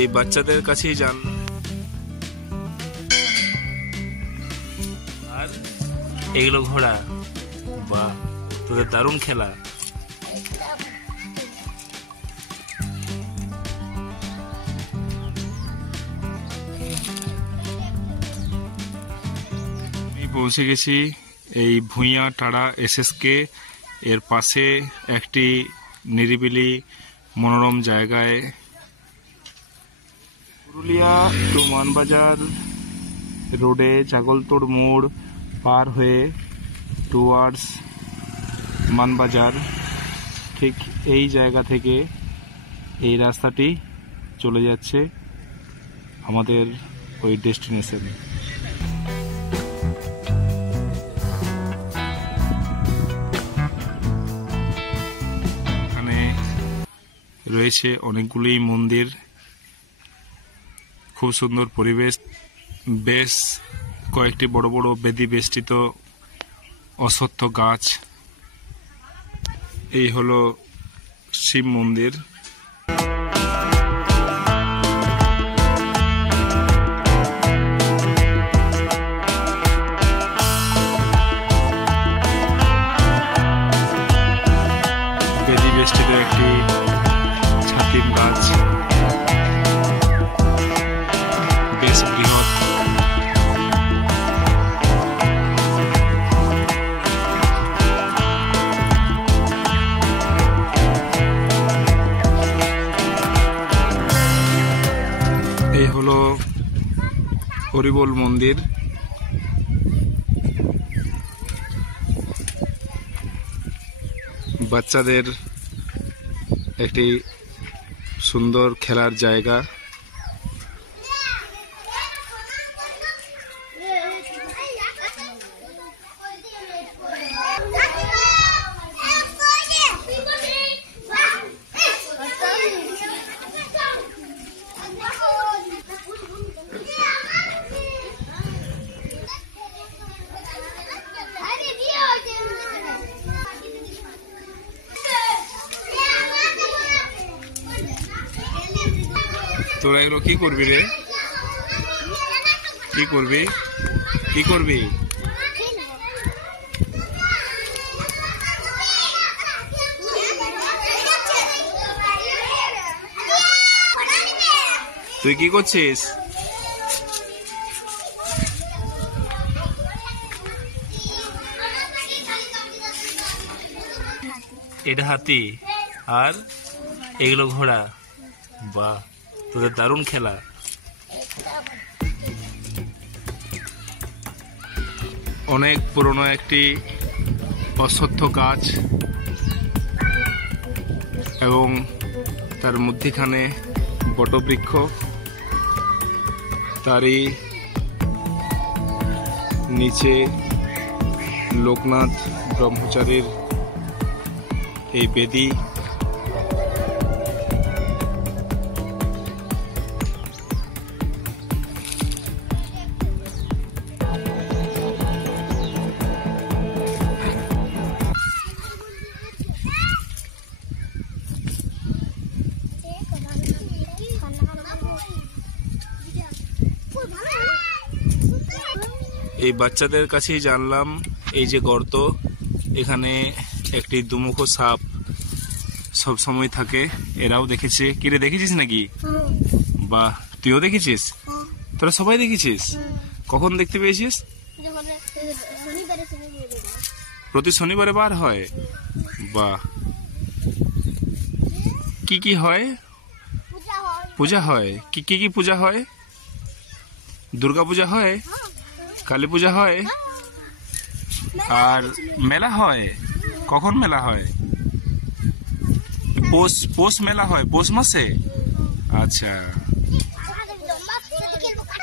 এই বাচ্চাদের কাছেই যান। আর এগুলো ঘোড়া, বাহ তোদের দারুণ খেলা। আমি পৌঁছে গেছি এই ভুঁইয়া টাড়া SSK এর পাশে একটি নিরিবিলি মনোরম জায়গায়। পুরুলিয়া টু মানবাজার রোডে ছাগলতোড় মোড় পার হয়ে টুয়ার্ডস মানবাজার, ঠিক এই জায়গা থেকে এই রাস্তাটি চলে যাচ্ছে আমাদের ওই ডেস্টিনেশনে। এখানে রয়েছে অনেকগুলি মন্দির, খুব সুন্দর পরিবেশ, বেশ কয়েকটি বড় বড় বেদি বেষ্টিত অশ্বত্থ গাছ। এই হলো শিব মন্দির। বেদি বেষ্টিত একটি ছাতিম গাছ, বেশ বৃহৎ। এই হলো হরিবোল মন্দির। বাচ্চাদের একটি সুন্দর খেলার জায়গা। তোরা এগুলো কি করবি রে? কি করবি? কি করবি? তুই কি করছিস? এটা হাতি আর এগুলো ঘোড়া, বাহ তোদের দারুণ খেলা। অনেক পুরনো একটি অশ্বত্থ গাছ এবং তার মধ্যখানে বটবৃক্ষ, তারই নিচে লোকনাথ ব্রহ্মচারীর এই বেদি। এই বাচ্চাদের কাছেই জানলাম এই যে গর্ত, এখানে একটি দুমুখ সাপ সব সময় থাকে। এরাও দেখেছে। কিরে দেখেছিস নাকি? বাহ তুইও দেখেছিস? তোরা সবাই দেখেছিস? কখন দেখতে পেয়েছিস? প্রতি শনিবারে বার হয়। বাহ কি কি হয়? পূজা হয়। কি কি কি পূজা হয়? দুর্গা পূজা হয়, কালী পূজা হয়, আর মেলা হয়। কখন মেলা হয়? পৌষ মেলা হয়, পৌষ মাসে। আচ্ছা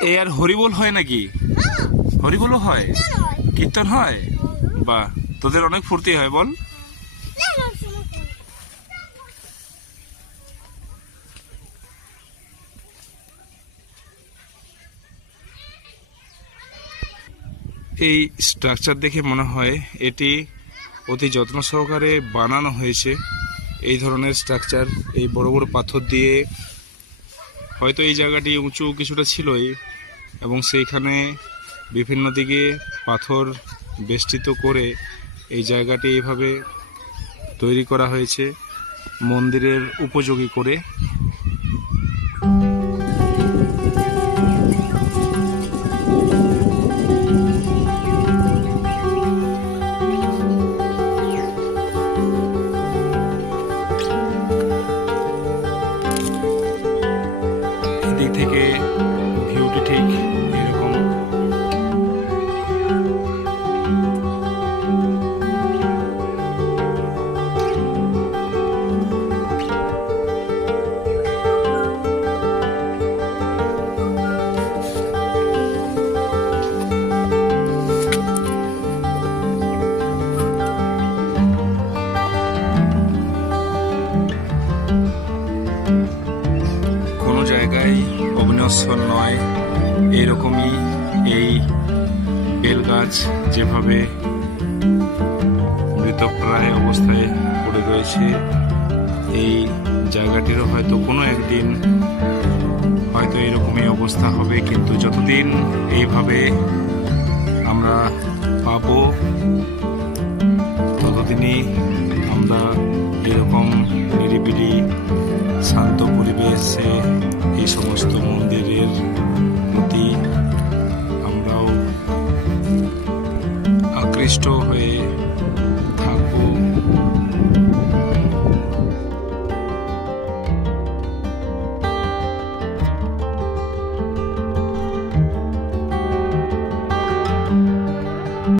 এই আর হরিবোল হয় নাকি? হরিবোলও হয়, কীর্তন হয়। বাহ তোদের অনেক ফুর্তি হয় বল। এই স্ট্রাকচার দেখে মনে হয় এটি অতি যত্ন সহকারে বানানো হয়েছে। এই ধরনের স্ট্রাকচার এই বড় বড় পাথর দিয়ে হয়তো এই জায়গাটি উঁচু কিছুটা ছিলই, এবং সেইখানে বিভিন্ন দিকে পাথর বেষ্টিত করে এই জায়গাটি এইভাবে তৈরি করা হয়েছে মন্দিরের উপযোগী করে। এদিক থেকে ভিউটি ঠিক এরকম। কোনো জায়গায় অবিনশ্বর নয়, এইরকমই এই বেলগাছ যেভাবে মৃতপ্রায় অবস্থায় পড়ে রয়েছে, এই জায়গাটিরও হয়তো কোনো একদিন হয়তো এরকমই অবস্থা হবে। কিন্তু যতদিন এইভাবে আমরা পাবো ততদিনই আমরা এরকম নিরিবিলি শান্ত পরিবেশে এই সমস্ত মন্দিরের প্রতি আমরাও আকৃষ্ট হয়ে